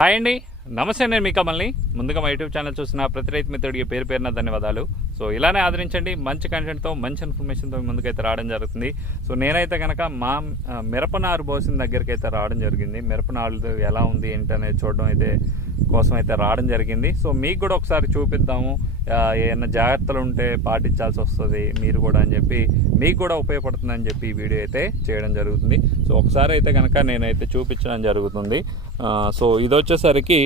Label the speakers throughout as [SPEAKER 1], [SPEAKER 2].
[SPEAKER 1] Hi అండి. నమస్తే నేను మీ కమల్ని. ముందుగా మా యూట్యూబ్ ఛానల్ చూసిన ప్రతి రైతు మిత్రుడికి పేరు పేరున ధన్యవాదాలు. సో ఇలానే ఆదరించండి. మంచి కంటెంట్తో మంచి ఇన్ఫర్మేషన్తో మీ ముందుకైతే రావడం జరుగుతుంది. సో నేనైతే కనుక మా మిరపనారు బోసిన దగ్గరికి అయితే రావడం జరిగింది. మిరపనారు ఎలా ఉంది ఏంటి అనేది చూడడం అయితే కోసం అయితే రావడం జరిగింది. సో మీకు కూడా ఒకసారి చూపిద్దాము. ఏమైనా జాగ్రత్తలు ఉంటే పాటించాల్సి వస్తుంది మీరు కూడా అని చెప్పి మీకు కూడా ఉపయోగపడుతుందని చెప్పి ఈ వీడియో అయితే చేయడం జరుగుతుంది. సో ఒకసారి అయితే కనుక నేనైతే చూపించడం జరుగుతుంది. సో ఇది వచ్చేసరికి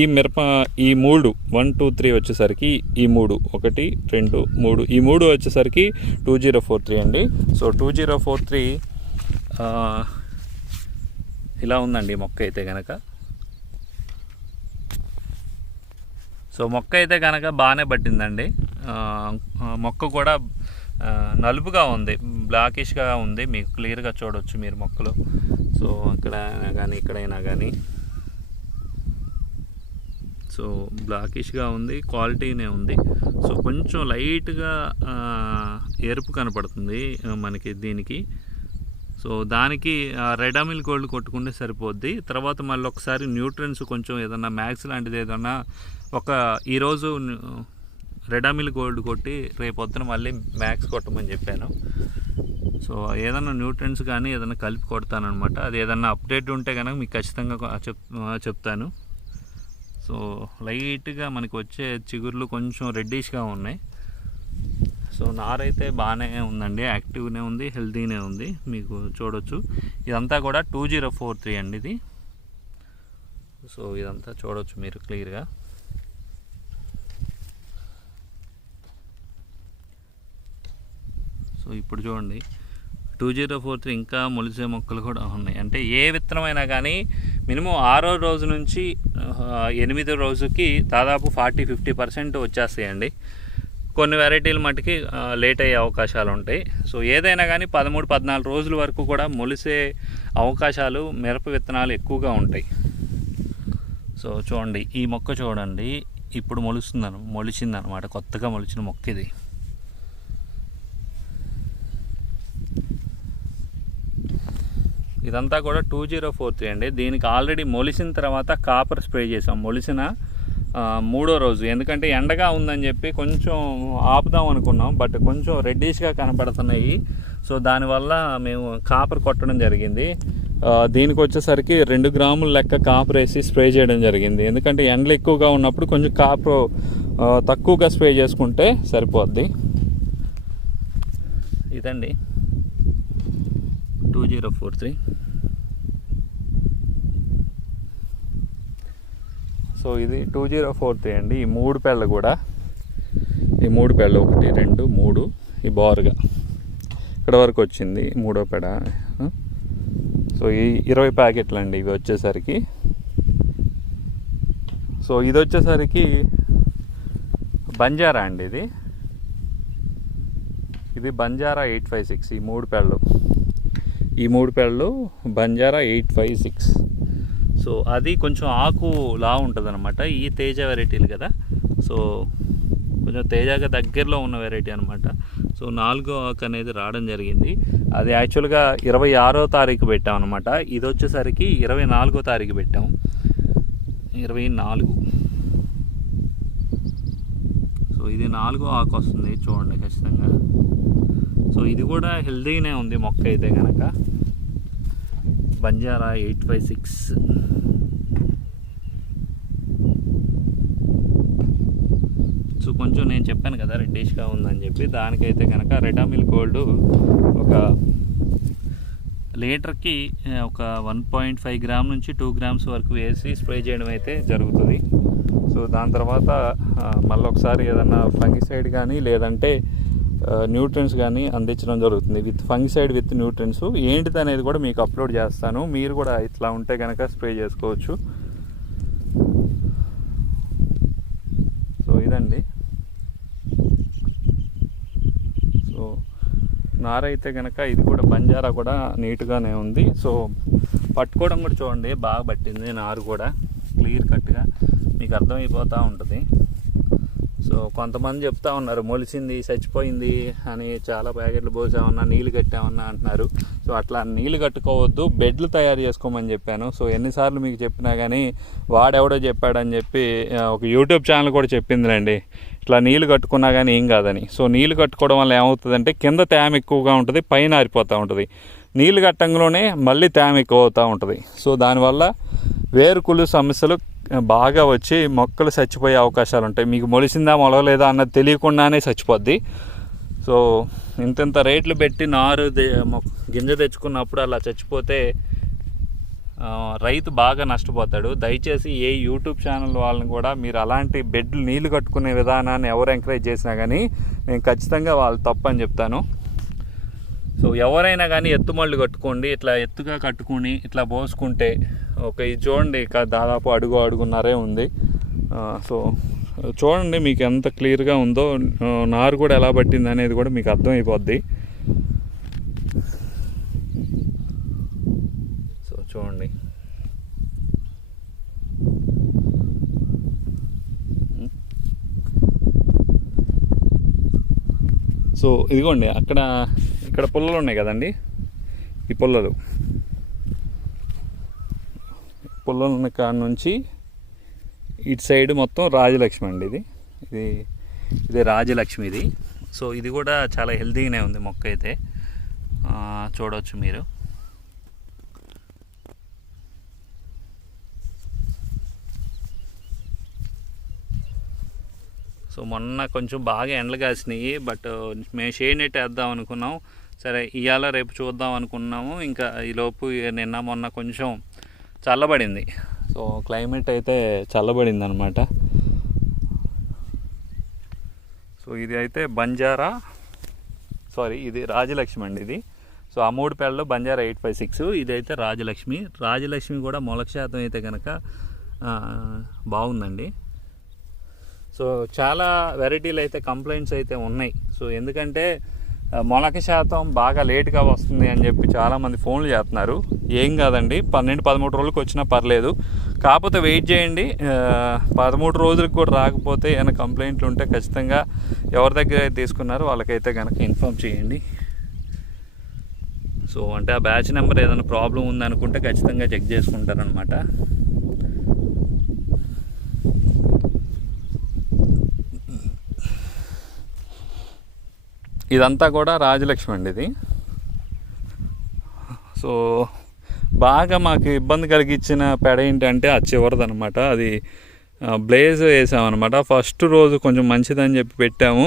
[SPEAKER 1] ఈ మిరప ఈ మూడు వన్ టూ త్రీ వచ్చేసరికి ఈ మూడు ఒకటి రెండు మూడు ఈ మూడు వచ్చేసరికి టూ జీరో ఫోర్ త్రీ అండి. So two zero four three ఇలా ఉందండి మొక్క అయితే కనుక సో మొక్క అయితే కనుక బాగానే పట్టిందండి. మొక్క కూడా నలుపుగా ఉంది బ్లాకిష్గా ఉంది. మీకు క్లియర్గా చూడవచ్చు మీరు మొక్కలు. సో అక్కడ కానీ ఇక్కడైనా కానీ. సో బ్లాకిష్గా ఉంది క్వాలిటీనే ఉంది. సో కొంచెం లైట్గా ఎరుపు కనపడుతుంది మనకి దీనికి. సో దానికి రెడామిల్ గోల్డ్ కొట్టుకుంటే సరిపోద్ది. తర్వాత మళ్ళీ ఒకసారి న్యూట్రియన్స్ కొంచెం ఏదన్నా మ్యాక్స్ లాంటిది ఏదన్నా ఒక ఈరోజు రెడామిల్ గోల్డ్ కొట్టి రేపొద్దున మళ్ళీ మ్యాక్స్ కొట్టమని చెప్పాను. సో ఏదైనా న్యూట్రెంట్స్ కానీ ఏదైనా కలిపి కొడతానమాట అది ఏదైనా అప్డేట్ ఉంటే కనుక మీకు ఖచ్చితంగా చెప్ చెప్తాను. సో లైట్గా మనకి వచ్చే చిగుర్లు కొంచెం రెడ్డిష్గా ఉన్నాయి. సో నారైతే బాగానే ఉందండి. యాక్టివ్నే ఉంది హెల్తీనే ఉంది. మీకు చూడొచ్చు. ఇదంతా కూడా టూ జీరో ఫోర్ త్రీ అండి ఇది. సో ఇదంతా చూడొచ్చు మీరు క్లియర్గా. సో ఇప్పుడు చూడండి. టూ జీరో ఫోర్ త్రీ ఇంకా మొలిసే మొక్కలు కూడా ఉన్నాయి. అంటే ఏ విత్తనమైనా కానీ మినిమం ఆరో రోజు నుంచి ఎనిమిదో రోజుకి దాదాపు ఫార్టీ ఫిఫ్టీ పర్సెంట్ వచ్చేస్తాయండి. కొన్ని వెరైటీలు మట్టుకి లేట్ అయ్యే అవకాశాలు ఉంటాయి. సో ఏదైనా కానీ పదమూడు పద్నాలుగు రోజుల వరకు కూడా మొలిసే అవకాశాలు మిరప విత్తనాలు ఎక్కువగా ఉంటాయి. సో చూడండి ఈ మొక్క చూడండి. ఇప్పుడు మొలుస్తుందను మొలిచిందనమాట. కొత్తగా మొలిచిన మొక్క ఇది. ఇదంతా కూడా టూ జీరో ఫోర్ త్రీ అండి. దీనికి ఆల్రెడీ మొలిసిన తర్వాత కాపర్ స్ప్రే చేసాం మొలిసిన మూడో రోజు. ఎందుకంటే ఎండగా ఉందని చెప్పి కొంచెం ఆపుదాం అనుకున్నాం. బట్ కొంచెం రెడ్డిష్గా కనపడుతున్నాయి. సో దానివల్ల మేము కాపర్ కొట్టడం జరిగింది. దీనికి వచ్చేసరికి రెండు గ్రాముల లెక్క కాపర్ వేసి స్ప్రే చేయడం జరిగింది. ఎందుకంటే ఎండలు ఎక్కువగా ఉన్నప్పుడు కొంచెం కాపర్ తక్కువగా స్ప్రే చేసుకుంటే సరిపోద్ది. ఇదండి. Two zero four three. So ఇది టూ జీరో ఫోర్ త్రీ అండి. ఈ మూడు పెళ్ళ కూడా. ఈ మూడు పెళ్ళ ఒకటి రెండు మూడు. ఈ బారుగా. ఇక్కడ వరకు వచ్చింది మూడో పెడ. సో ఈ ఇరవై ప్యాకెట్లు అండి ఇవి వచ్చేసరికి. సో ఇది వచ్చేసరికి బంజారా అండి ఇది. ఇది బంజారా ఎయిట్ ఫైవ్ సిక్స్ ఈ మూడు పెళ్ళు. ఈ మూడు పెళ్ళు Banjara eight five six. So అది కొంచెం ఆకు లా ఉంటుంది అనమాట ఈ తేజ వెరైటీలు కదా. సో కొంచెం తేజగా దగ్గరలో ఉన్న వెరైటీ అనమాట సో నాలుగో ఆకు అనేది రావడం జరిగింది. అది యాక్చువల్గా ఇరవై ఆరో తారీఖు పెట్టాం అనమాట ఇది వచ్చేసరికి ఇరవై నాలుగో తారీఖు పెట్టాం. ఇరవై నాలుగు. సో ఇది నాలుగో ఆకు వస్తుంది చూడండి ఖచ్చితంగా. సో ఇది కూడా హెల్దీనే ఉంది మొక్క అయితే కనుక Banjara eight five six. So కొంచెం నేను చెప్పాను కదా రెడ్డిష్గా ఉందని చెప్పి దానికైతే కనుక రెటామిల్ గోల్డ్ ఒక లీటర్కి ఒక వన్ పాయింట్ ఫైవ్ గ్రామ్ నుంచి టూ గ్రామ్స్ వరకు వేసి స్ప్రే చేయడం అయితే జరుగుతుంది. సో దాని తర్వాత మళ్ళీ ఒకసారి ఏదన్నా ఫంగిసైడ్ కానీ లేదంటే న్యూట్రియన్స్ కానీ అందించడం జరుగుతుంది. విత్ ఫంగిసైడ్ విత్ న్యూట్రియన్స్ ఏంటిది అనేది కూడా మీకు అప్లోడ్ చేస్తాను. మీరు కూడా ఇట్లా ఉంటే కనుక స్ప్రే చేసుకోవచ్చు. సో ఇదండి. సో నార అయితే కనుక ఇది కూడా బంజారా కూడా నీట్గానే ఉంది. సో పట్టుకోవడం కూడా చూడండి బాగా పట్టింది నారు కూడా. క్లియర్ కట్గా మీకు అర్థమైపోతూ ఉంటుంది. సో కొంతమంది చెప్తా ఉన్నారు మొలిసింది చచ్చిపోయింది అని చాలా ప్యాకెట్లు పోసామన్నా నీళ్ళు కట్టామన్నా అంటున్నారు. సో అట్లా నీళ్ళు కట్టుకోవద్దు బెడ్లు తయారు చేసుకోమని చెప్పాను. సో ఎన్నిసార్లు మీకు చెప్పినా కానీ వాడెవడో చెప్పాడని చెప్పి ఒక యూట్యూబ్ ఛానల్ కూడా చెప్పిందిలేండి. ఇట్లా నీళ్ళు కట్టుకున్నా కానీ ఏం కాదని. సో నీళ్ళు కట్టుకోవడం వల్ల ఏమవుతుందంటే కింద తేమ ఎక్కువగా ఉంటుంది పైన ఆరిపోతూ ఉంటుంది. నీళ్ళు కట్టంలోనే మళ్ళీ తేమ ఎక్కువ అవుతూ ఉంటుంది. సో దానివల్ల వేరుకులు సమస్యలు బాగా వచ్చి మొక్కలు చచ్చిపోయే అవకాశాలు ఉంటాయి మీకు మొలిసిందా మొలవలేదా అన్నది తెలియకుండానే చచ్చిపోద్ది. సో ఇంతంత రేట్లు పెట్టి నారు దే- మొ- గింజ తెచ్చుకున్నప్పుడు అలా చచ్చిపోతే రైతు బాగా నష్టపోతాడు. దయచేసి ఏ యూట్యూబ్ ఛానల్ వాళ్ళని కూడా మీరు అలాంటి బెడ్లు నీళ్ళు కట్టుకునే విధానాన్ని ఎవరు ఎంకరేజ్ చేసినా కానీ నేను ఖచ్చితంగా వాళ్ళు తప్పని చెప్తాను. సో ఎవరైనా కానీ ఎత్తుమళ్ళు కట్టుకోండి ఇట్లా ఎత్తుగా కట్టుకుని ఇట్లా పోసుకుంటే ఒక ఇది చూడండి ఇక దాదాపు అడుగు అడుగున్నరే ఉంది. సో చూడండి మీకు ఎంత క్లియర్గా ఉందో నారు కూడా ఎలా పట్టింది అనేది కూడా మీకు అర్థమైపోద్ది. సో చూడండి. సో ఇదిగోండి అక్కడ ఇక్కడ పుల్లలు ఉన్నాయి కదండి? ఈ పుల్లలు. పుల్లలు ఉన్న కాడ నుంచి ఇటు సైడ్ మొత్తం రాజలక్ష్మి అండి ఇది. ఇది ఇది రాజలక్ష్మి ఇది. సో ఇది కూడా చాలా హెల్తీగానే ఉంది మొక్క అయితే. చూడవచ్చు మీరు. సో మొన్న కొంచెం బాగా ఎండలు కాసినాయి బట్ మేము షేడ్ నెట్ వేద్దాం అనుకున్నాం. సరే ఇవాళ రేపు చూద్దాం అనుకున్నాము. ఇంకా ఈలోపు నిన్న మొన్న కొంచెం చల్లబడింది. సో క్లైమేట్ అయితే చల్లబడింది అనమాట సో ఇది అయితే బంజారా. సారీ ఇది రాజలక్ష్మి అండి ఇది. సో ఆ మూడు పేర్లు బంజారా ఎయిట్ ఫైవ్ సిక్స్ ఇదైతే రాజలక్ష్మి. రాజలక్ష్మి కూడా మొలక శాతం అయితే కనుక బాగుందండి. సో చాలా వెరైటీలు అయితే కంప్లైంట్స్ అయితే ఉన్నాయి. సో ఎందుకంటే మొలక శాతం బాగా లేట్గా వస్తుంది అని చెప్పి చాలామంది ఫోన్లు చేస్తున్నారు. ఏం కాదండి పన్నెండు పదమూడు రోజులకు వచ్చినా పర్లేదు. కాకపోతే వెయిట్ చేయండి పదమూడు రోజులకు కూడా రాకపోతే ఏమైనా కంప్లైంట్లు ఉంటే ఖచ్చితంగా ఎవరి దగ్గర అయితే తీసుకున్నారో వాళ్ళకైతే కనుక ఇన్ఫామ్ చేయండి. సో అంటే ఆ బ్యాచ్ నెంబర్ ఏదైనా ప్రాబ్లం ఉందనుకుంటే ఖచ్చితంగా చెక్ చేసుకుంటారనమాట ఇదంతా కూడా రాజలక్ష్మి అండి ఇది. సో బాగా మాకు ఇబ్బంది కలిగించిన పెడ ఏంటంటే ఆ చివరిదనమాట అది బ్లేజ్ వేసామన్నమాట. ఫస్ట్ రోజు కొంచెం మంచిదని చెప్పి పెట్టాము.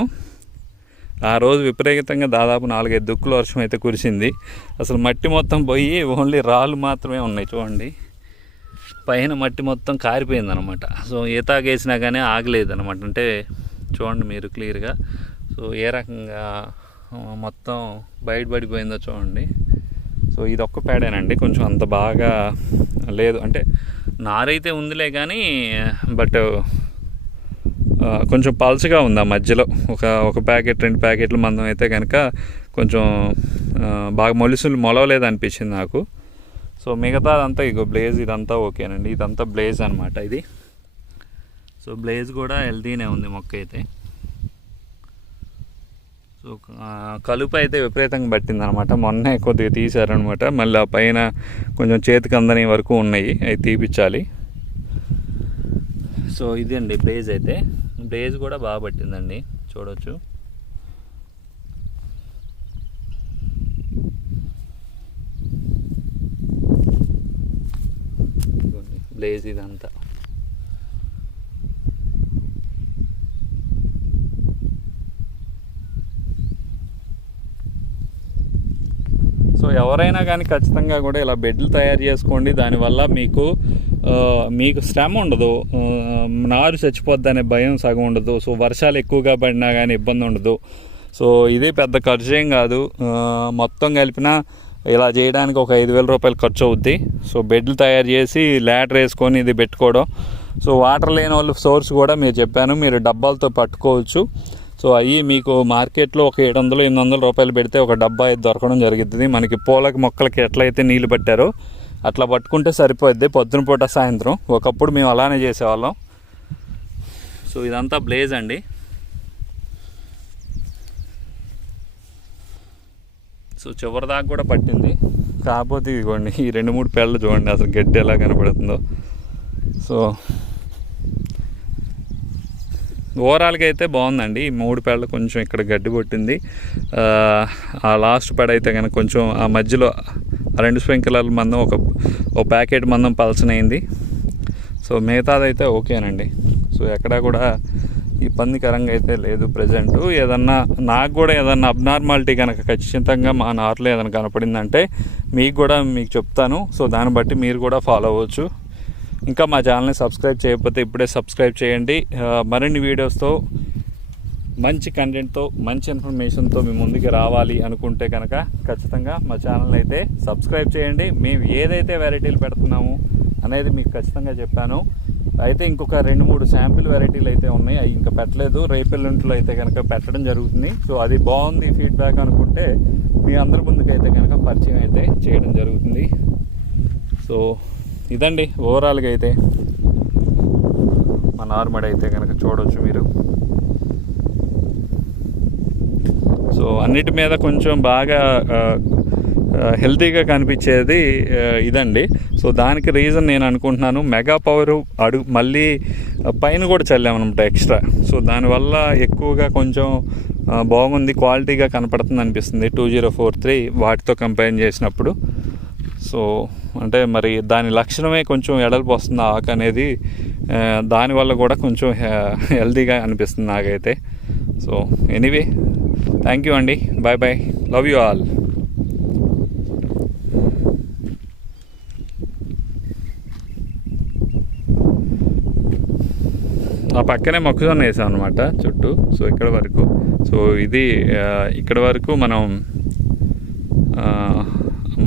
[SPEAKER 1] ఆ రోజు విపరీతంగా దాదాపు నాలుగైదు దుక్కుల వర్షం అయితే కురిసింది. అసలు మట్టి మొత్తం పోయి ఓన్లీ రాళ్ళు మాత్రమే ఉన్నాయి చూడండి. పైన మట్టి మొత్తం కారిపోయింది అనమాట సో ఈతాగేసినా కానీ ఆగలేదు అనమాట అంటే చూడండి మీరు క్లియర్గా సో ఏ రకంగా మొత్తం బయటపడిపోయిందో చూడండి. సో ఇది ఒక్క పేడేనండి కొంచెం అంత బాగా లేదు. అంటే నారైతే ఉందిలే కానీ బట్ కొంచెం పల్చగా ఉంది ఆ మధ్యలో. ఒక ఒక ప్యాకెట్ రెండు ప్యాకెట్లు మందం అయితే కనుక కొంచెం బాగా మొలుసులు మొలవలేదు అనిపించింది నాకు. సో మిగతా అదంతా ఇగో బ్లేజ్ ఇదంతా ఓకేనండి. ఇదంతా బ్లేజ్ అనమాట ఇది. సో బ్లేజ్ కూడా హెల్దీనే ఉంది మొక్క అయితే సో కలుపు అయితే విపరీతంగా పట్టింది అనమాట మొన్నే కొద్దిగా తీశారనమాట. మళ్ళీ ఆ పైన కొంచెం చేతికి అందని వరకు ఉన్నాయి. అవి తీపిచ్చాలి. సో ఇది అండి బ్లేజ్ అయితే. బ్లేజ్ కూడా బాగా పట్టిందండి. చూడవచ్చు బ్లేజ్ ఇదంతా. సో ఎవరైనా కానీ ఖచ్చితంగా కూడా ఇలా బెడ్లు తయారు చేసుకోండి. దానివల్ల మీకు మీకు శ్రమ ఉండదు. నారు చచ్చిపోద్ది అనే భయం సగం ఉండదు. సో వర్షాలు ఎక్కువగా పడినా కానీ ఇబ్బంది ఉండదు. సో ఇది పెద్ద ఖర్చు ఏం కాదు. మొత్తం కలిపిన ఇలా చేయడానికి ఒక ఐదు వేల రూపాయలు ఖర్చు అవుద్ది. సో బెడ్లు తయారు చేసి ల్యాటర్ వేసుకొని ఇది పెట్టుకోవడం. సో వాటర్ లేని వాళ్ళు సోర్స్ కూడా మీరు చెప్పాను. మీరు డబ్బాలతో పట్టుకోవచ్చు. సో అవి మీకు మార్కెట్లో ఒక ఏడు వందలు ఎనిమిది వందల రూపాయలు పెడితే ఒక డబ్బా అయితే దొరకడం జరుగుతుంది మనకి పూలకి మొక్కలకి ఎట్లయితే నీళ్ళు పట్టారో అట్లా పట్టుకుంటే సరిపోద్ది పొద్దున పూట సాయంత్రం. ఒకప్పుడు మేము అలానే చేసేవాళ్ళం. సో ఇదంతా బ్లేజ్ అండి. సో చివరి దాకా కూడా పట్టింది. కాకపోతే ఇదిగోండి ఈ రెండు మూడు పేళ్ళు చూడండి అసలు గడ్డి ఎలా కనపడుతుందో. సో ఓవరాల్గా అయితే బాగుందండి. ఈ మూడు పేడలు కొంచెం ఇక్కడ గడ్డి కొట్టింది. ఆ, లాస్ట్ పేడ అయితే కనుక కొంచెం ఆ మధ్యలో ఆ రెండు స్ప్రింక్లర్ల మందం ఒక ఒక ప్యాకెట్ మందం పలచనైంది. సో మిగతాదైతే ఓకేనండి. సో ఎక్కడా కూడా ఇబ్బందికరంగా అయితే లేదు ప్రజెంట్. ఏదన్నా నాకు కూడా ఏదన్నా అబ్నార్మాలిటీ కనుక ఖచ్చితంగా మా నార్లో ఏదైనా కనపడిందంటే మీకు కూడా మీకు చెప్తాను. సో దాన్ని బట్టి మీరు కూడా ఫాలో అవ్వచ్చు. ఇంకా మా ఛానల్ని సబ్స్క్రైబ్ చేయకపోతే ఇప్పుడే సబ్స్క్రైబ్ చేయండి. మరిన్ని వీడియోస్తో మంచి కంటెంట్తో మంచి ఇన్ఫర్మేషన్తో మీ ముందుకు రావాలి అనుకుంటే కనుక ఖచ్చితంగా మా ఛానల్ని అయితే సబ్స్క్రైబ్ చేయండి. మేము ఏదైతే వెరైటీలు పెడుతున్నాము అనేది మీకు ఖచ్చితంగా చెప్పాను. అయితే ఇంకొక రెండు మూడు శాంపిల్ వెరైటీలు అయితే ఉన్నాయి. అవి ఇంకా పెట్టలేదు. రేపెల్లుంట్లో అయితే కనుక పెట్టడం జరుగుతుంది. సో అది బాగుంది ఫీడ్బ్యాక్ అనుకుంటే మీ అందరి ముందుకు అయితే కనుక పరిచయం అయితే చేయడం జరుగుతుంది. సో ఇదండి ఓవరాల్గా అయితే. మా నార్మల్ అయితే కనుక చూడవచ్చు మీరు. సో అన్నిటి మీద కొంచెం బాగా హెల్తీగా కనిపించేది ఇదండి. సో దానికి రీజన్ నేను అనుకుంటున్నాను. మెగా పవర్ అడుగు మళ్ళీ పైన కూడా చల్లామన్నమాట ఎక్స్ట్రా సో దానివల్ల ఎక్కువగా కొంచెం బాగుంది క్వాలిటీగా కనపడుతుంది అనిపిస్తుంది. టూ జీరో ఫోర్ త్రీ వాటితో కంపేర్ చేసినప్పుడు. సో అంటే మరి దాని లక్షణమే కొంచెం ఎడల్పు వస్తుంది ఆకు అనేది ఆ, దానివల్ల కూడా కొంచెం హెల్దీగా అనిపిస్తుంది నాకైతే. సో ఎనీవే థ్యాంక్ యూ అండి. Bye bye love you all ఆ పక్కనే మొక్కజొన్న వేసాం అనమాట చుట్టూ సో ఇక్కడ వరకు. సో ఇది ఇక్కడ వరకు మనం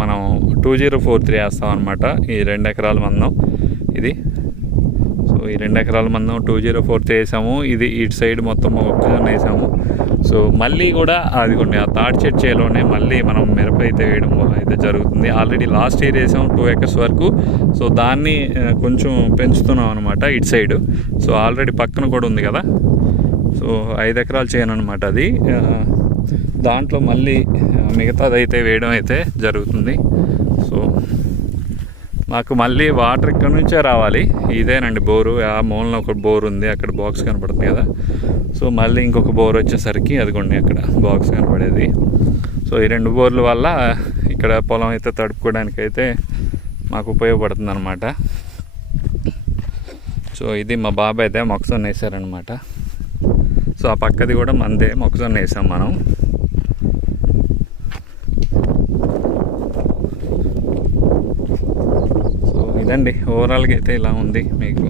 [SPEAKER 1] మనం టూ జీరో ఫోర్ త్రీ వేస్తాం అనమాట ఈ రెండు ఎకరాల మందం ఇది. సో ఈ రెండు ఎకరాల మందం టూ జీరో ఫోర్ త్రీ వేసాము. ఇది ఇటు సైడ్ మొత్తం మొక్కజొన్న వేసాము. సో మళ్ళీ కూడా అది కొన్ని ఆ తాటి చెట్టు చేలోనే మళ్ళీ మనం మిరప అయితే వేయడం అయితే జరుగుతుంది. ఆల్రెడీ లాస్ట్ ఇయర్ వేసాం టూ ఎకర్స్ వరకు. సో దాన్ని కొంచెం పెంచుతున్నాం అనమాట ఇటు సైడ్. సో ఆల్రెడీ పక్కన కూడా ఉంది కదా. సో ఐదు ఎకరాలు చేయను అనమాట అది దాంట్లో మళ్ళీ మిగతాదైతే మిగతాది అయితే వేయడం అయితే జరుగుతుంది. సో మాకు మళ్ళీ వాటర్ ఇక్కడ నుంచే రావాలి. ఇదేనండి బోరు. ఆ మూలన ఒక బోర్ ఉంది. అక్కడ బాక్స్ కనపడుతుంది కదా. సో మళ్ళీ ఇంకొక బోర్ వచ్చేసరికి అదిగోండి అక్కడ బాక్స్ కనపడేది. సో ఈ రెండు బోర్ల వల్ల ఇక్కడ పొలం అయితే తడుపుకోవడానికి అయితే మాకు ఉపయోగపడుతుంది అనమాట సో ఇది మా బాబాయ్ అయితే మొక్కజొన్న వేసారనమాట సో ఆ పక్కది కూడా మందే మొక్కజొన్న వేసాం మనం. సో ఇదండి ఓవరాల్గా అయితే ఇలా ఉంది మీకు.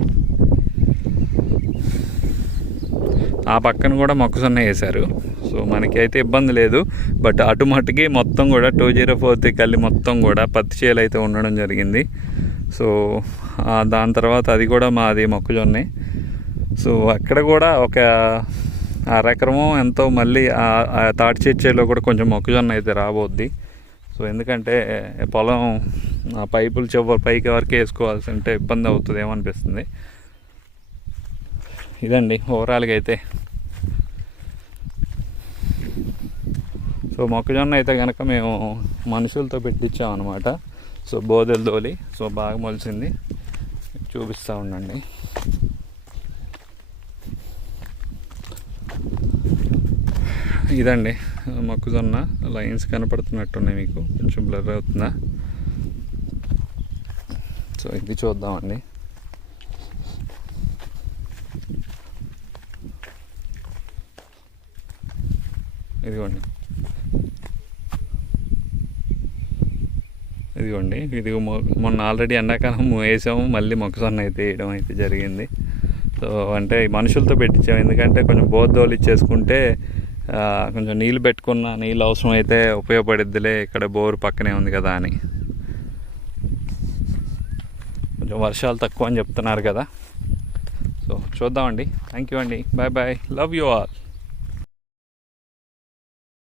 [SPEAKER 1] ఆ పక్కన కూడా మొక్కజొన్న వేశారు. సో మనకి అయితే ఇబ్బంది లేదు బట్ అటు మటుకి మొత్తం కూడా టూ జీరో ఫోర్ త్రీ కల్లి మొత్తం కూడా పత్తి చేలు అయితే ఉండడం జరిగింది. సో దాని తర్వాత అది కూడా మాది మొక్కజొన్నే. సో అక్కడ కూడా ఒక అరెకరము ఎంతో మళ్ళీ తాటి చేర్చేలో కూడా కొంచెం మొక్కజొన్న అయితే రాబోద్ది. సో ఎందుకంటే పొలం ఆ పైపులు చివరి పైకి వరకు వేసుకోవాల్సి ఉంటే ఇబ్బంది అవుతుంది ఏమనిపిస్తుంది ఇదండి ఓవరాల్గా అయితే. సో మొక్కజొన్న అయితే కనుక మేము మనుషులతో పెట్టించాం అనమాట సో బోదెలు తోలి సో బాగా మొలిసింది. చూపిస్తూ ఉండండి. ఇదండి. మొక్కజొన్న లైన్స్ కనపడుతున్నట్టున్నాయి మీకు. కొంచెం బ్లర్ అవుతుందా? సో ఇది చూద్దామండి. ఇదిగోండి. ఇదిగోండి. ఇది మొన్న ఆల్రెడీ ఎండాకాలం వేసాము. మళ్ళీ మొక్కజొన్న అయితే వేయడం అయితే జరిగింది. సో అంటే మనుషులతో పెట్టించాము. ఎందుకంటే కొంచెం బోద్దోలు ఇచ్చేసుకుంటే కొంచెం నీళ్ళు పెట్టుకున్న నీళ్ళు అవసరం అయితే ఉపయోగపడిద్దిలే ఇక్కడ బోరు పక్కనే ఉంది కదా అని. కొంచెం వర్షాలు తక్కువ అని చెప్తున్నారు కదా. సో చూద్దామండి. థ్యాంక్ యూ అండి. Bye bye love you all